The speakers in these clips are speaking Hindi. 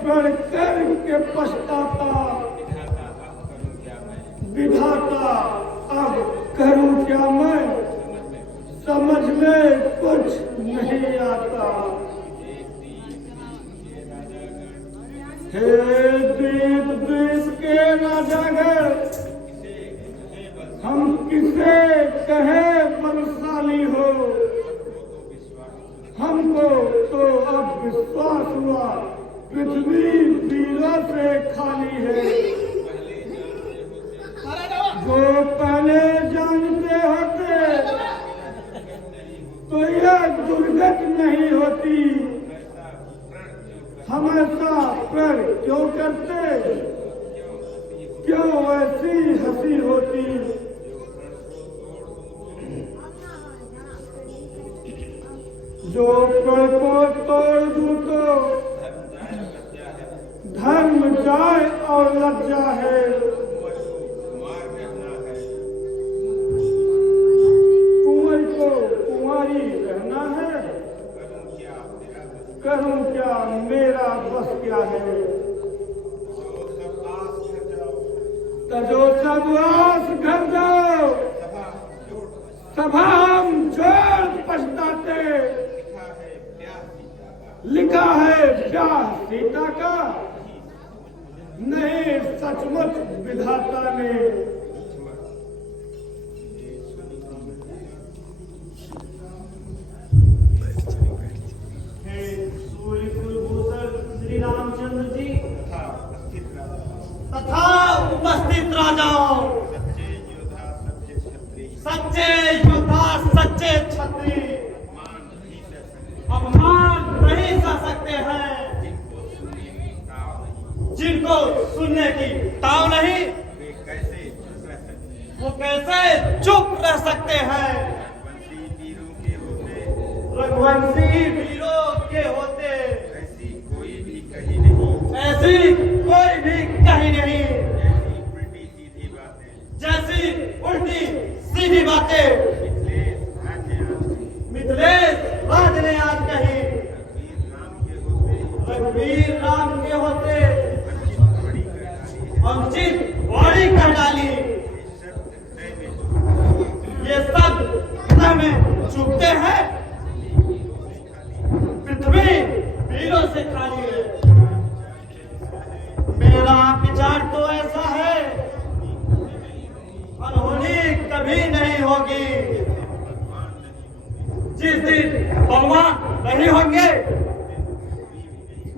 प्रण करके पछताता, विधाता अब करूं क्या मैं, समझ में कुछ नहीं आता। हे द्वीप द्वीप के राजागर, हम किसे कहे बलशाली हो, हमको तो अब विश्वास हुआ पृथ्वी वीरों से खाली है। जो पहले जानते होते तो यह दुर्गत नहीं होती, हमेशा प्रण क्यों करते, क्यों ऐसी हंसी होती। जो प्रण को तोड़ दूं तो धर्म जाए और लज्जा है। कुंवर को कुंवारी रहना है, करूं क्या मेरा बस क्या है। तजो सब आस घर जाओ, सभा हम जोड़ पछताते, लिखा है ब्याह सीता का, नहीं सचमुच विधाता ने। सूर्य कुलभूषण श्री रामचंद्र जी तथा उपस्थित राजाओं, सच्चे योद्धा सच्चे क्षत्रिय अपमान नहीं सह सकते हैं, जिनको सुनने की ताव नहीं, वो कैसे चुप रह सकते हैं। रघुवंशी वीरों के होते ऐसी कोई भी कहीं नहीं, जैसी उल्टी सीधी बातें मिथिलेश राज ने आज कही। रघुवीर राम के होते अंकित वाणी कर डाली, ये सब हृदय में चुभते हैं। पृथ्वी वीरों से खाली है। मेरा विचार तो ऐसा है, अनहोनी कभी नहीं होगी। जिस दिन भगवान नहीं होंगे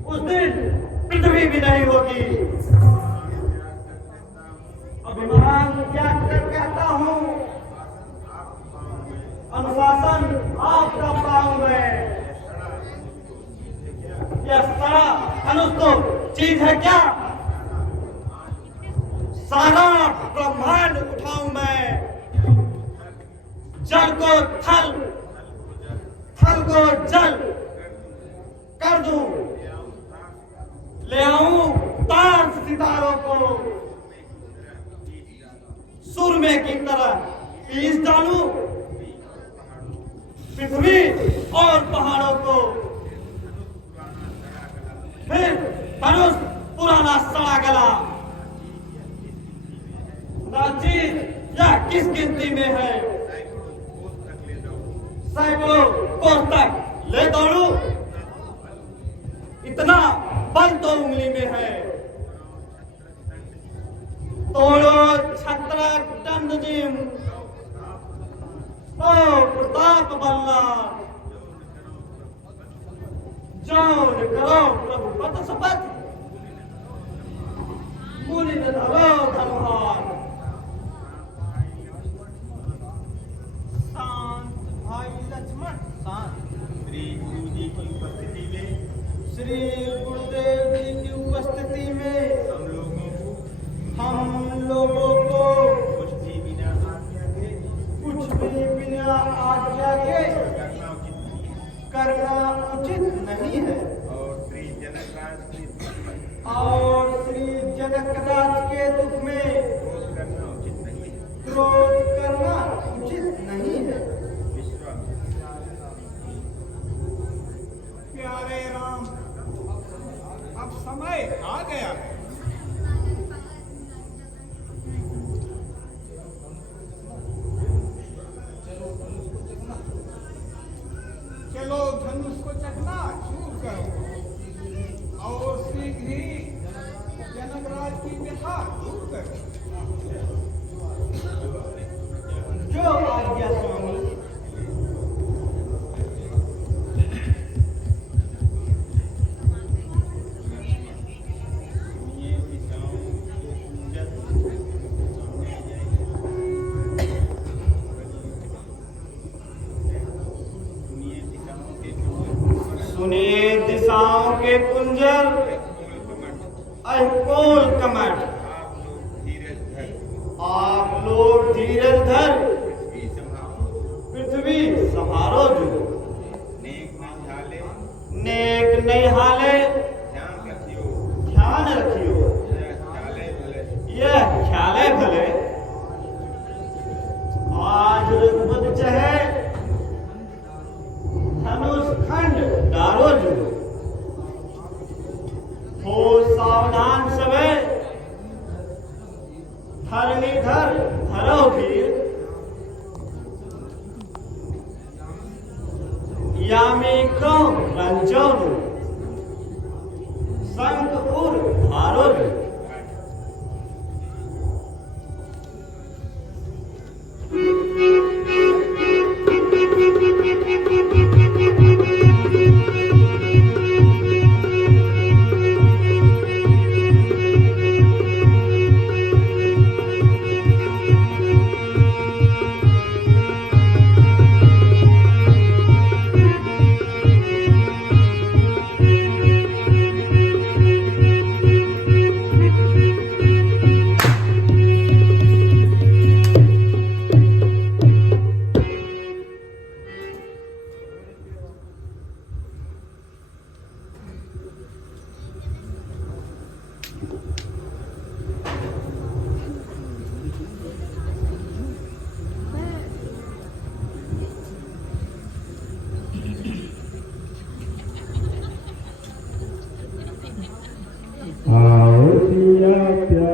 उस दिन पृथ्वी भी नहीं होगी। अभिमान त्याग कर कहता हूँ, अनुशासन आपका पाऊं मैं। यह सारा धनुष तो चीज है क्या, सारा ब्रह्मांड उठाऊं मैं। जल को थल, थल को जल कर दूं, ले आऊं तार सितारों को, सुरमे की तरह पीस डालूं पृथ्वी और पहाड़ों को। फिर धनुष पुराना सड़ा गला, नाचीज यह किस गिनती में है। सैकड़ों कोस तक ले दौड़ू, इतना बल तो उंगली में है। तोड़ो छत्र दंड जिम, ओ प्रताप बल्ला, जौन करो प्रभु पत शपथ, मुनि धरो धनहार। शांत भाई लक्ष्मण शांत। श्री गुरु जी की उपस्थिति में, श्री गुरुदेव जी की उपस्थिति में हम लोगों को कुछ भी बिना आज्ञा के करना उचित नहीं है। और श्री जनकराज के दुख में क्रोध करना उचित नहीं है। प्यारे राम, अब समय आ गया है। चलो धनुष को चकना चूर करो और शीघ्र ही जनकराज की व्यथा दूर करो। जो आज्ञा स्वामी। सुनिए दिशाओं के कुंजर अकोल कमर। आप लोग धीरज धर पृथ्वी संहारो जो। नेक नहीं हाले ध्यान रखियो। यह ख्याले भले आज रघुपत चहे धनुष खंड डारो जो। हो सावधान सबे धरणीधर धरो वीर। यामी को रंजोनु संक उर धारो जो। आओ सिया प्यार